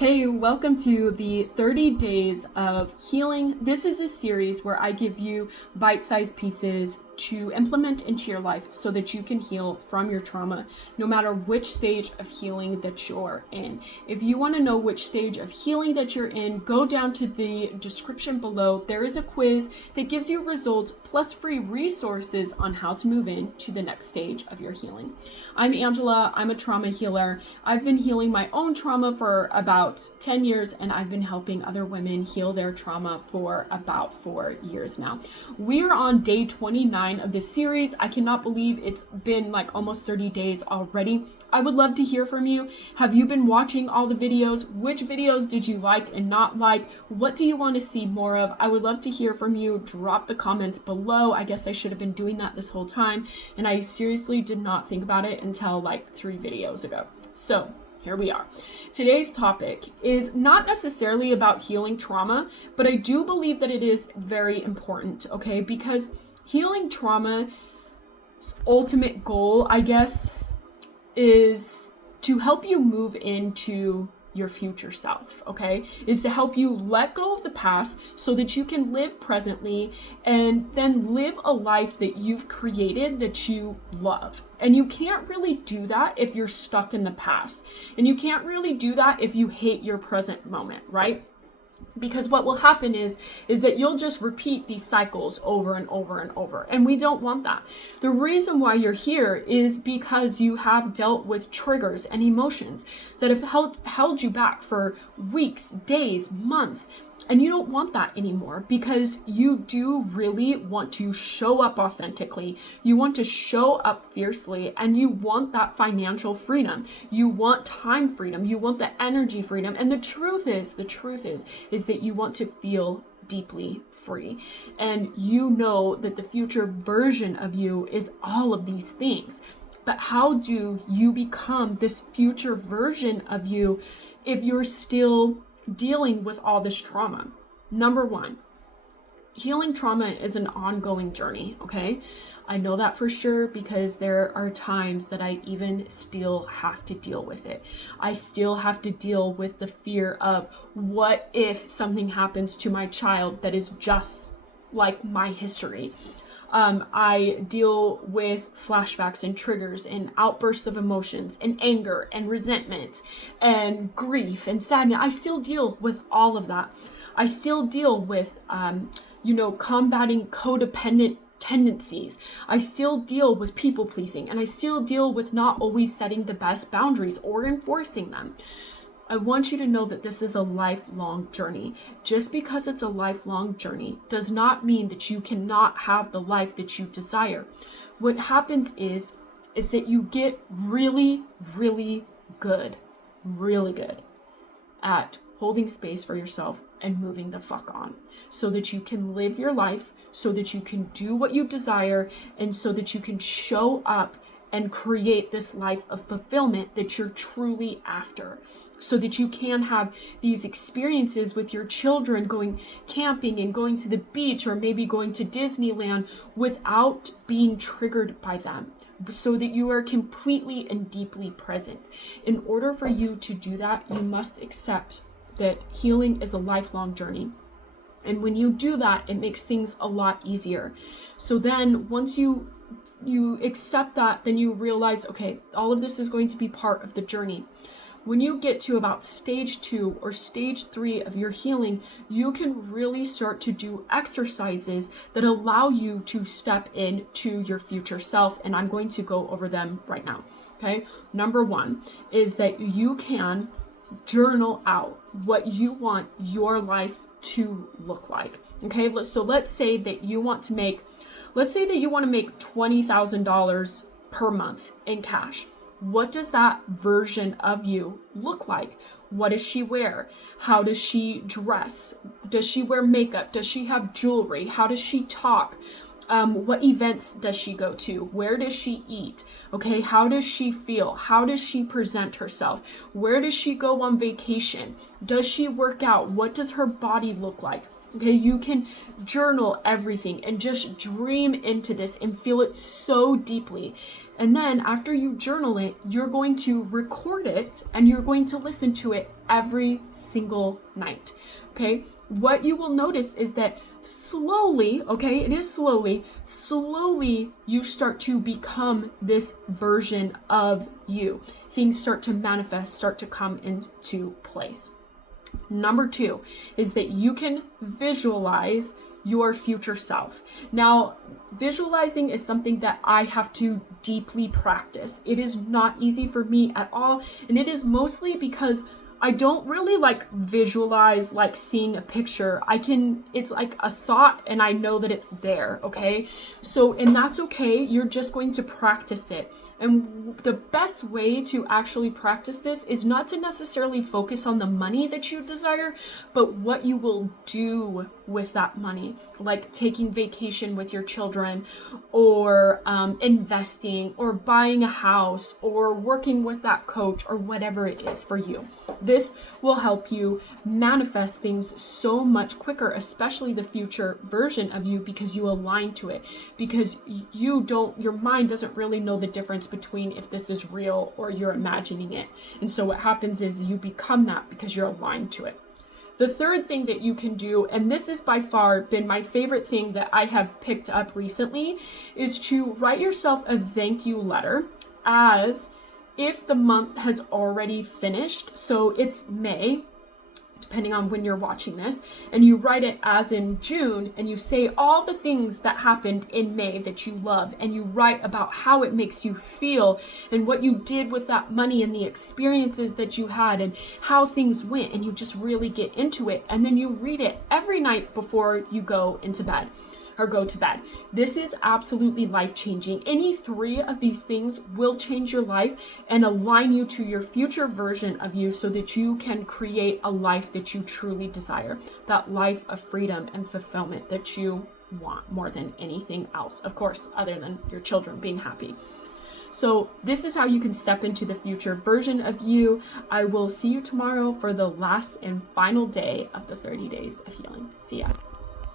Hey, welcome to the 30 Days of Healing. This is a series where I give you bite-sized pieces to implement into your life so that you can heal from your trauma, no matter which stage of healing that you're in. If you want to know which stage of healing that you're in, go down to the description below. There is a quiz that gives you results plus free resources on how to move into the next stage of your healing. I'm Angela. I'm a trauma healer. I've been healing my own trauma for about 10 years, and I've been helping other women heal their trauma for about 4 years now. We are on day 29 of this series. I cannot believe it's been like almost 30 days already. I would love to hear from you. Have you been watching all the videos? Which videos did you like and not like? What do you want to see more of? I would love to hear from you. Drop the comments below. I guess I should have been doing that this whole time, and I seriously did not think about it until like 3 videos ago. So here we are. Today's topic is not necessarily about healing trauma, but I do believe that it is very important, okay? Because healing trauma's ultimate goal, I guess, is to help you move into your future self, okay? Is to help you let go of the past so that you can live presently and then live a life that you've created that you love. And you can't really do that if you're stuck in the past. And you can't really do that if you hate your present moment, right? Because what will happen is that you'll just repeat these cycles over and over and over. And we don't want that. The reason why you're here is because you have dealt with triggers and emotions that have held you back for weeks, days, months. And you don't want that anymore because you do really want to show up authentically. You want to show up fiercely, and you want that financial freedom. You want time freedom. You want the energy freedom. And the truth is that you want to feel deeply free. And you know that the future version of you is all of these things. But how do you become this future version of you if you're still dealing with all this trauma? Number one, healing trauma is an ongoing journey, okay? I know that for sure because there are times that I even still have to deal with it. I still have to deal with the fear of what if something happens to my child that is just like my history. I deal with flashbacks and triggers and outbursts of emotions and anger and resentment and grief and sadness. I still deal with all of that. I still deal with, combating codependent tendencies. I still deal with people pleasing, and I still deal with not always setting the best boundaries or enforcing them. I want you to know that this is a lifelong journey. Just because it's a lifelong journey does not mean that you cannot have the life that you desire. What happens is that you get really, really good at holding space for yourself and moving the fuck on so that you can live your life, so that you can do what you desire, and so that you can show up and create this life of fulfillment that you're truly after, so that you can have these experiences with your children going camping and going to the beach or maybe going to Disneyland without being triggered by them, so that you are completely and deeply present. In order for you to do that, you must accept that healing is a lifelong journey. And when you do that, it makes things a lot easier. So then once you accept that, then you realize, okay, all of this is going to be part of the journey. When you get to about stage 2 or stage 3 of your healing, you can really start to do exercises that allow you to step into your future self. And I'm going to go over them right now. Okay. Number 1 is that you can journal out what you want your life to look like. Okay. So let's say that you want to make $20,000 per month in cash. What does that version of you look like? What does she wear? How does she dress? Does she wear makeup? Does she have jewelry? How does she talk? What events does she go to? Where does she eat? Okay, how does she feel? How does she present herself? Where does she go on vacation? Does she work out? What does her body look like? Okay, you can journal everything and just dream into this and feel it so deeply. And then after you journal it, you're going to record it and you're going to listen to it every single night. Okay, what you will notice is that slowly, okay, it is slowly you start to become this version of you. Things start to manifest, start to come into place. Number 2 is that you can visualize your future self. Now, visualizing is something that I have to deeply practice. It is not easy for me at all, and it is mostly because I don't really like visualize like seeing a picture. It's like a thought and I know that it's there, okay? So, and that's okay. You're just going to practice it. And the best way to actually practice this is not to necessarily focus on the money that you desire, but what you will do with that money, like taking vacation with your children, or investing, or buying a house, or working with that coach, or whatever it is for you. This will help you manifest things so much quicker, especially the future version of you, because you align to it, because your mind doesn't really know the difference between if this is real or you're imagining it. And so what happens is you become that because you're aligned to it. The third thing that you can do, and this has by far been my favorite thing that I have picked up recently, is to write yourself a thank you letter as if the month has already finished. So it's May, depending on when you're watching this, and you write it as in June, and you say all the things that happened in May that you love, and you write about how it makes you feel and what you did with that money and the experiences that you had and how things went, and you just really get into it, and then you read it every night before you go into bed. Or go to bed. This is absolutely life-changing. Any 3 of these things will change your life and align you to your future version of you so that you can create a life that you truly desire, that life of freedom and fulfillment that you want more than anything else, of course, other than your children being happy. So this is how you can step into the future version of you. I will see you tomorrow for the last and final day of the 30 days of healing. See ya.